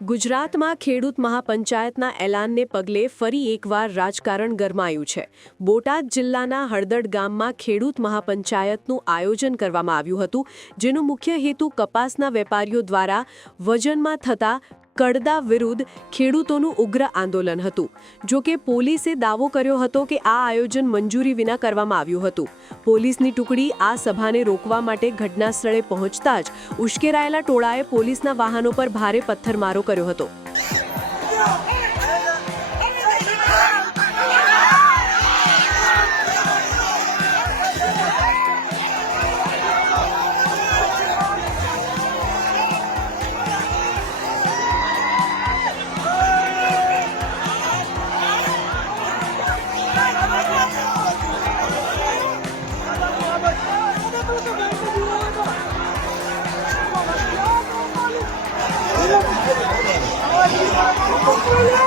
ગુજરાતમાં ખેડૂત મહાપંચાયતના એલાનને પગલે ફરી એકવાર રાજકારણ ગરમાયું છે। બોટાદ જિલ્લાના હળદડ ગામમાં ખેડૂત મહાપંચાયતનું આયોજન કરવામાં આવ્યું હતું, જેનો મુખ્ય હેતુ કપાસના વેપારીઓ દ્વારા વજનમાં થતા કડદા વિરુદ્ધ ખેડૂતોનું ઉગ્ર આંદોલન હતું। જો કે પોલીસે દાવો કર્યો હતો કે આ આયોજન મંજૂરી વિના કરવામાં આવ્યું હતું। પોલીસની ટુકડી આ સભાને રોકવા માટે ઘટનાસ્થળે પહોંચતા જ ઉશ્કેરાયેલા ટોળાએ પોલીસના વાહનો પર ભારે પથ્થરમારો કર્યો હતો। Oh,